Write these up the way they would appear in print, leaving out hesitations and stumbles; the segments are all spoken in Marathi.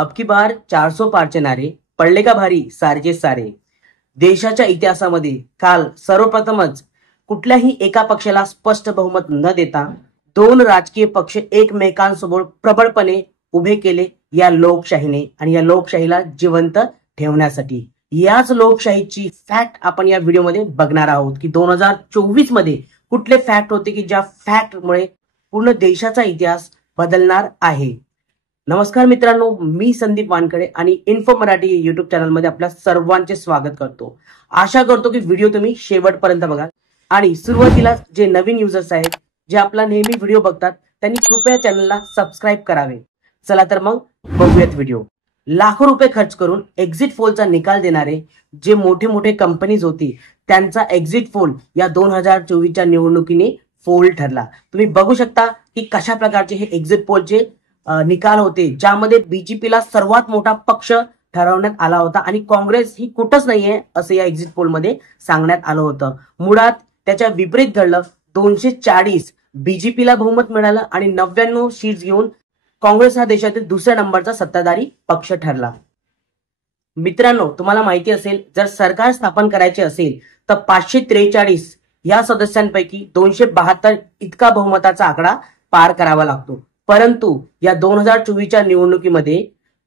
अब की बार 400 पारचे नारे, पडले का भारी सारचे सारे. देशाच्या इतिहासामध्ये काल सर्वप्रथमच कुठल्याही एका पक्षाला स्पष्ट बहुमत न देता दोन राजकीय पक्ष एकमेकांसमोर प्रबळपणे उभे केले या लोकशाहीने आणि या लोकशाहीला जिवंत ठेवण्यासाठी. याच लोकशाहीची फॅक्ट आपण या व्हिडिओमध्ये बघणार आहोत की 2024 मध्ये कुठले फॅक्ट होते की ज्या फॅक्टमुळे पूर्ण देशाचा इतिहास बदलणार आहे. नमस्कार मित्रांनो, मी संदीप वानकडे आणि इन्फो मराठी युट्यूब चॅनलमध्ये आपल्या सर्वांचे स्वागत करतो. आशा करतो की व्हिडिओ तुम्ही शेवटपर्यंत बघाल आणि सुरुवातीला जे नवीन युजर्स आहेत, जे आपला नेहमी व्हिडिओ बघतात, त्यांनी कृपया चॅनलला सबस्क्राईब करावे. चला तर मग बघूयात व्हिडिओ. लाखो रुपये खर्च करून एक्झिट पोलचा निकाल देणारे जे मोठे मोठे कंपनीज होती, त्यांचा एक्झिट पोल या 2024च्या निवडणुकीने फोल ठरला. तुम्ही बघू शकता की कशा प्रकारचे हे एक्झिट पोलचे निकाल होते, ज्यामध्ये बीजेपीला सर्वात मोठा पक्ष ठरवण्यात आला होता आणि काँग्रेस ही कुठंच नाहीये असं या एक्झिट पोल मध्ये सांगण्यात आलं होतं. मुळात त्याच्या विपरीत घडलं. 240 बीजेपीला बहुमत मिळालं आणि 99 सीट्स घेऊन काँग्रेस हा देशातील दुसऱ्या नंबरचा सत्ताधारी पक्ष ठरला. मित्रांनो, तुम्हाला माहिती असेल, जर सरकार स्थापन करायचे असेल तर 543 या सदस्यांपैकी 272 इतका बहुमताचा आकडा पार करावा लागतो. परंतु या 2024च्या निवडणुकीमध्ये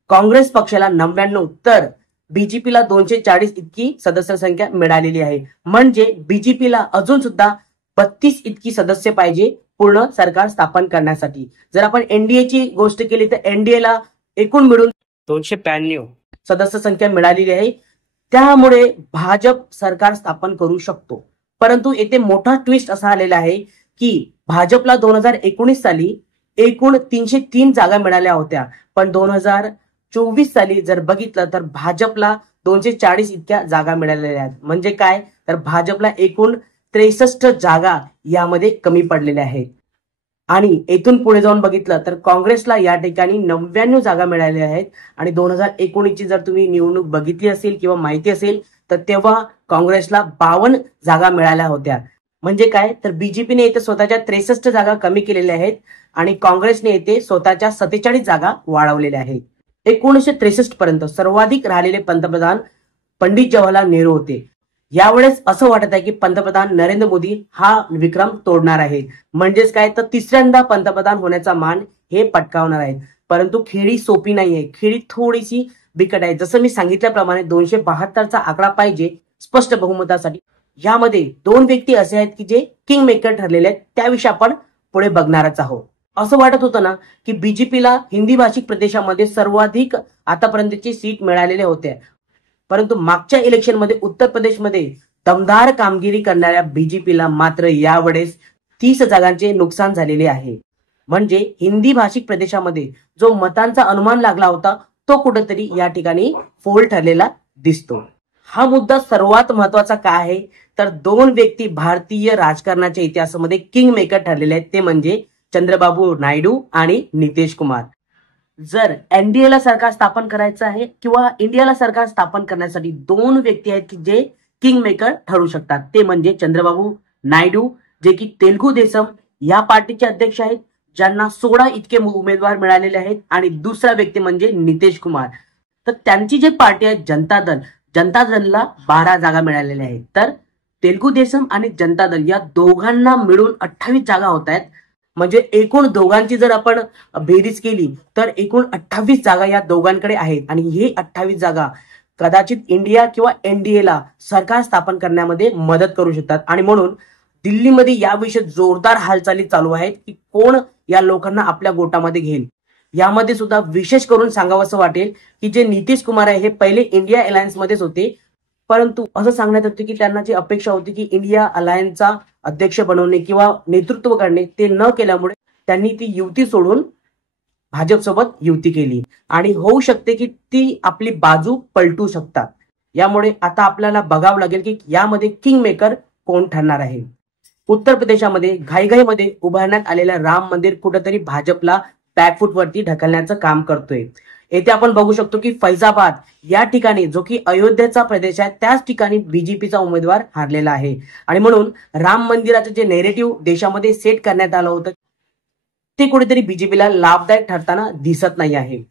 काँग्रेस पक्षाला 99 तर बीजेपीला 240 इतकी सदस्य संख्या मिळालेली आहे. म्हणजे बीजेपीला अजून सुद्धा 32 इतकी सदस्य पाहिजे पूर्ण सरकार स्थापन करण्यासाठी. जर आपण एनडीएची गोष्ट केली तर एनडीएला एकूण मिळून 292 सदस्य संख्या मिळालेली आहे. त्यामुळे भाजप सरकार स्थापन करू शकतो. परंतु येथे मोठा ट्विस्ट असा आलेला आहे की भाजपला 2019 साली एकूण 303 जागा मिळाल्या होत्या, पण 2024 साली जर बघितलं तर भाजपला 240 इतक्या जागा मिळालेल्या आहेत. म्हणजे काय, तर भाजपला एकूण 63 जागा यामध्ये कमी पडलेल्या आहेत. आणि येथून पुढे जाऊन बघितलं तर काँग्रेसला या ठिकाणी 99 जागा मिळालेल्या आहेत. आणि 2019 ची जर तुम्ही निवडणूक बघितली असेल किंवा माहिती असेल तर तेव्हा काँग्रेसला 52 जागा मिळाल्या होत्या. म्हणजे काय, तर बीजेपीने येथे स्वतःच्या 63 जागा कमी केलेल्या आहेत आणि काँग्रेसने येथे स्वतःच्या 47 जागा वाढवलेल्या आहेत. 1963 पर्यंत सर्वाधिक राहिलेले पंतप्रधान पंडित जवाहरलाल नेहरू होते. यावेळेस असं वाटत आहे की पंतप्रधान नरेंद्र मोदी हा विक्रम तोडणार आहेत. म्हणजेच काय, तर तिसऱ्यांदा पंतप्रधान होण्याचा मान हे पटकावणार आहेत. परंतु खेळी सोपी नाहीये, खेळी थोडीशी बिकट आहे. जसं मी सांगितल्याप्रमाणे 272चा आकडा पाहिजे स्पष्ट बहुमतासाठी. यामध्ये दोन व्यक्ती असे आहेत की जे किंग मेकर ठरलेले आहेत. त्याविषयी आपण पुढे बघणारच आहोत. असं वाटत होतं ना की बीजेपीला हिंदी भाषिक प्रदेशामध्ये सर्वाधिक आतापर्यंतची सीट मिळालेले होते. परंतु मागच्या इलेक्शन मध्ये उत्तर प्रदेशमध्ये दमदार कामगिरी करणाऱ्या बीजेपीला मात्र यावेळेस 30 जागांचे नुकसान झालेले आहे. म्हणजे हिंदी भाषिक प्रदेशामध्ये जो मतांचा अनुमान लागला होता तो कुठेतरी या ठिकाणी फोल ठरलेला दिसतो. हा मुद्दा सर्वात महत्वाचा काय आहे, तर दोन व्यक्ती भारतीय राजकारणाच्या इतिहासामध्ये किंग मेकर ठरलेले आहेत. ते म्हणजे चंद्रबाबू नायडू आणि नितीश कुमार. जर एनडीएला सरकार स्थापन करायचं आहे किंवा इंडियाला सरकार स्थापन करण्यासाठी दोन व्यक्ती आहेत की जे किंग मेकर ठरू शकतात. ते म्हणजे चंद्रबाबू नायडू, जे की तेलुगू देसम या पार्टीचे अध्यक्ष आहेत, ज्यांना 16 इतके उमेदवार मिळालेले आहेत. आणि दुसरा व्यक्ती म्हणजे नितीश कुमार. तर त्यांची जी पार्टी आहे जनता दल, जनता दलला 12 जागा मिळालेल्या आहेत. तर तेलुगू देसम आणि जनता दल या दोघांना मिळून 28 जागा होत आहेत. म्हणजे एकूण दोघांची जर आपण बेरीज केली तर एकूण 28 जागा या दोघांकडे आहेत. आणि हे 28 जागा कदाचित इंडिया किंवा एनडीएला सरकार स्थापन करण्यामध्ये मदत करू शकतात. आणि म्हणून दिल्लीमध्ये याविषयी जोरदार हालचाली चालू आहेत की कोण या लोकांना आपल्या गोटामध्ये घेईल. यामध्ये सुद्धा विशेष करून सांगावंसं वाटेल की जे नितीश कुमार आहे हे पहिले इंडिया अलायन्स मध्येच होते, परंतु असं सांगण्यात येतं की त्यांना जी अपेक्षा होती की इंडिया अलायन्सचा अध्यक्ष बनवणे किंवा नेतृत्व करणे, ते न केल्यामुळे त्यांनी ती युती सोडून भाजपसोबत युती केली. आणि होऊ शकते की ती आपली बाजू पलटू शकतात. यामुळे आता आपल्याला बघावं लागेल की यामध्ये किंग मेकर कोण ठरणार आहे. उत्तर प्रदेशामध्ये घाईघाईमध्ये उभारण्यात आलेलं राम मंदिर कुठेतरी भाजपला बॅकफूट वरती ढकलण्याचं काम करतोय. येथे आपण बघू शकतो की फैजाबाद या ठिकाणी, जो की अयोध्येचा प्रदेश आहे, त्याच ठिकाणी बीजेपीचा उमेदवार हारलेला आहे. आणि म्हणून राम मंदिराचं जे नेरेटिव्ह देशामध्ये सेट करण्यात आलं होतं ते कुठेतरी बीजेपीला लाभदायक ठरताना दिसत नाही आहे.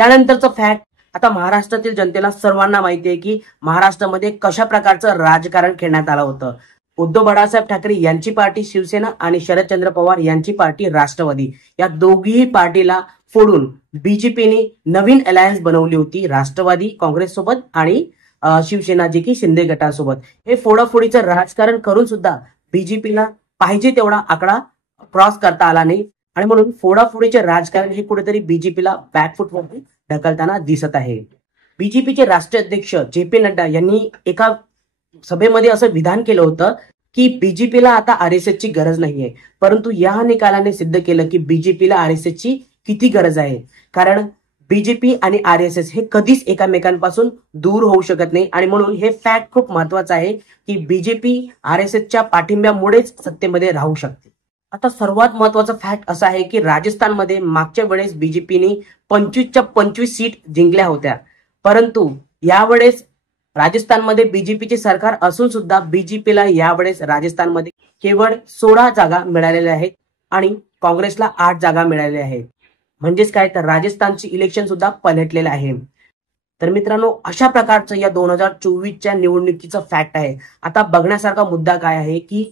त्यानंतरचं फॅक्ट, आता महाराष्ट्रातील जनतेला सर्वांना माहिती आहे की महाराष्ट्रामध्ये कशा प्रकारचं राजकारण खेळण्यात आलं होतं. उद्धव बाळासाहेब ठाकरे यांची पार्टी शिवसेना आणि शरदचंद्र पवार यांची पार्टी राष्ट्रवादी, या दोघीही पार्टीला फोडून बीजेपीने नवीन अलायन्स बनवली होती राष्ट्रवादी काँग्रेस सोबत आणि शिवसेना जी की शिंदे गटासोबत. हे फोडाफोडीचं राजकारण करून सुद्धा बीजेपीला पाहिजे तेवढा आकडा क्रॉस करता आला नाही आणि म्हणून फोडाफोडीचे राजकारण हे कुठेतरी बीजेपीला बॅकफुटवर ढकलताना दिसत आहे. बीजेपीचे राष्ट्रीय अध्यक्ष जे.पी. नड्डा यांनी एका सभेमध्ये असं विधान केलं होतं की बीजेपीला आता आरएसएसची गरज नाहीये, परंतु या निकालाने सिद्ध केलं की बीजेपीला आरएसएसची किती गरज आहे. कारण बीजेपी आणि आरएसएस हे कधीच एकमेकांपासून दूर होऊ शकत नाही आणि म्हणून हे फॅक्ट खूप महत्वाचं आहे की बीजेपी आरएसएसच्या पाठिंब्यामुळेच सत्तेमध्ये राहू शकते. आता सर्वात महत्वाचा फॅक्ट असा आहे की राजस्थानमध्ये मागच्या वेळेस बीजेपीने 25च्या 25 सीट जिंकल्या होत्या, परंतु यावेळेस राजस्थानमध्ये बीजेपीचे सरकार असून सुद्धा बीजेपीला यावेळेस राजस्थानमध्ये केवळ 16 जागा मिळालेल्या आहेत आणि काँग्रेसला 8 जागा मिळालेल्या आहेत. म्हणजेच काय, तर राजस्थानची इलेक्शन सुद्धा पलटलेलं आहे. तर मित्रांनो, अशा प्रकारचं या 2024च्या निवडणुकीचं फॅक्ट आहे. आता बघण्यासारखा मुद्दा काय आहे की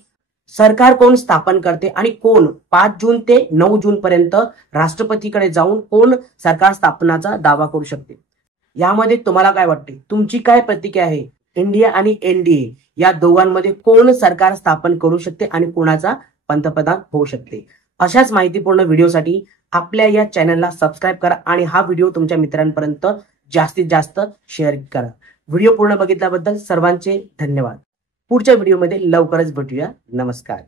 सरकार कोण स्थापन करते आणि कोण 5 जून ते 9 जून पर्यंत राष्ट्रपतीकडे जाऊन कोण सरकार स्थापनाचा दावा करू शकते. यामध्ये तुम्हाला काय वाटते, तुमची काय प्रतिक्रिया आहे? इंडिया आणि एनडीए या दोघांमध्ये कोण सरकार स्थापन करू शकते आणि कोणाचा पंतप्रधान होऊ शकते? अशाच माहितीपूर्ण व्हिडिओसाठी आपल्या या चॅनलला सबस्क्राईब करा आणि हा व्हिडिओ तुमच्या मित्रांपर्यंत जास्तीत जास्त शेअर करा. व्हिडिओ पूर्ण बघितल्याबद्दल सर्वांचे धन्यवाद. पुढच्या व्हिडिओमध्ये लवकरच भेटूया. नमस्कार.